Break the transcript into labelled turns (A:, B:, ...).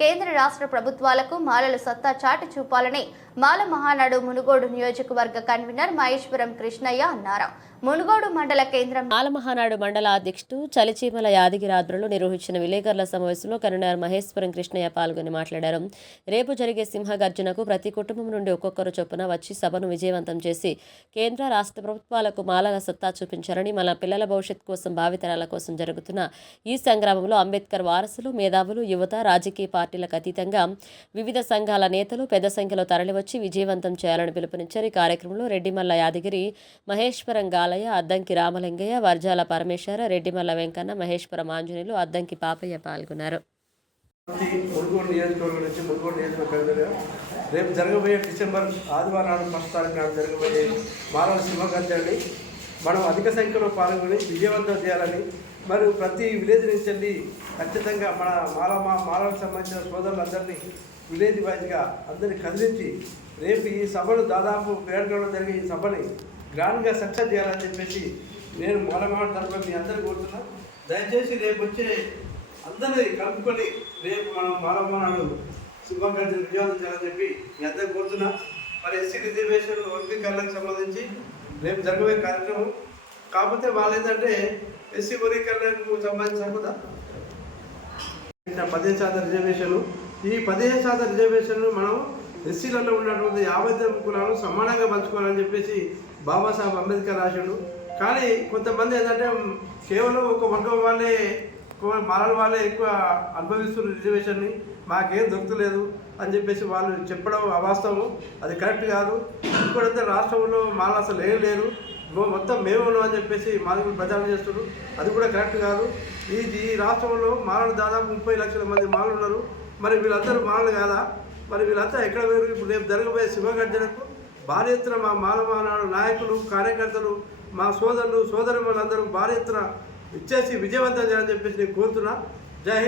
A: కేంద్ర రాష్ట్ర ప్రభుత్వాలకు మాలల సత్తా చాటి చూపాలని మాల మహానాడు మునుగోడు నియోజకవర్గ కన్వీనర్ మహేశ్వరం కృష్ణయ్య అన్నారు. మునుగోడు మండల కేంద్రం
B: ఆలమహానాడు మండల అధ్యక్షుడు చలిచీమల యాదగిరాద్రులు నిర్వహించిన విలేకరుల సమావేశంలో కరీంనగర్ మహేశ్వరం కృష్ణయ్య పాల్గొని మాట్లాడారు. రేపు జరిగే సింహగర్జనకు ప్రతి కుటుంబం నుండి ఒక్కొక్కరు చొప్పున వచ్చి సభను విజయవంతం చేసి కేంద్ర రాష్ట్ర ప్రభుత్వాలకు మాలల సత్తా చూపించారని మన పిల్లల భవిష్యత్ కోసం భావితరాల కోసం జరుగుతున్న ఈ సంగ్రామంలో అంబేద్కర్ వారసులు మేధావులు యువత రాజకీయ పార్టీలకు అతీతంగా వివిధ సంఘాల నేతలు పెద్ద సంఖ్యలో తరలివచ్చి విజయవంతం చేయాలని పిలుపునిచ్చారు. ఈ కార్యక్రమంలో రెడ్డిమల్ల యాదగిరి మహేశ్వరం బాలయ్య అద్దంకి రామలింగయ్య వర్జాల పరమేశ్వర రెడ్డిమల్ల వెంకన్న మహేశ్వరం ఆంజనేయులు అద్దంకి పాపయ్య పాల్గొన్నారు.
C: రేపు జరగబోయే డిసెంబర్ ఆదివారం నాడు ఫస్ట్ తారీఖు నాడు జరగబోయే మానవ సింహగర్జనని మనం అధిక సంఖ్యలో పాల్గొని విజయవంతం చేయాలని మరియు ప్రతి విలేజ్ నుంచి వెళ్ళి ఖచ్చితంగా మన మాల మా మాలకు సంబంధించిన సోదరులందరినీ విలేజ్ వైజ్గా అందరినీ కదిలించి రేపు ఈ సభను దాదాపు పేరుగడలో జరిగే ఈ సభని గ్రాండ్గా సక్సెస్ చేయాలని చెప్పేసి నేను మాలమాడ తరఫున మీ అందరికీ కోరుతున్నా. దయచేసి రేపు వచ్చే అందరినీ కలుపుకొని రేపు మనం మాలమానాడు శుభాకాంక్షలు విజయవంతం చేయాలని చెప్పి మీ అందరికీ కోరుతున్నా. మరి ఎస్సీ రిజర్వేషన్ వర్గీకరణకు సంబంధించి రేపు జరగబోయే కార్యక్రమం. కాకపోతే వాళ్ళు ఏంటంటే ఎస్సీ వర్గీకరణకు సంబంధించి సరిపోదా పదిహేను శాతం రిజర్వేషన్ ఈ పదిహేను శాతం రిజర్వేషన్ మనం ఎస్సీలలో ఉన్నటువంటి యాభై తొమ్మిది కులాలు సమానంగా పంచుకోవాలని చెప్పేసి బాబాసాహెబ్ అంబేద్కర్ రాశాడు కానీ కొంతమంది ఏంటంటే కేవలం ఒక వర్గం వాళ్ళే ఎక్కువ మాలల వాళ్ళే ఎక్కువ అనుభవిస్తున్న రిజర్వేషన్ని మాకేం దొరకలేదు అని చెప్పేసి వాళ్ళు చెప్పడం అవాస్తవం అది కరెక్ట్ కాదు. ఇప్పుడైతే రాష్ట్రంలో మాల అసలు ఏం లేరు. మొత్తం మేము అని చెప్పేసి మాదిగులు ప్రచారం చేస్తున్నారు. అది కూడా కరెక్ట్ కాదు. ఈ ఈ రాష్ట్రంలో మాలలు దాదాపు ముప్పై లక్షల మంది మాలలు ఉన్నారు మరి వీళ్ళందరూ మాలలు కాదా? మరి వీళ్ళంతా ఎక్కడ వేరు ఇప్పుడు రేపు జరగబోయే శివగర్జనకు భారీ ఎత్తున మా మాల నాయకులు కార్యకర్తలు మా సోదరులు సోదరులందరూ భారీ ఎత్తున ఇచ్చేసి విజయవంతం చేయాలని చెప్పేసి నేను కోరుతున్నా. జై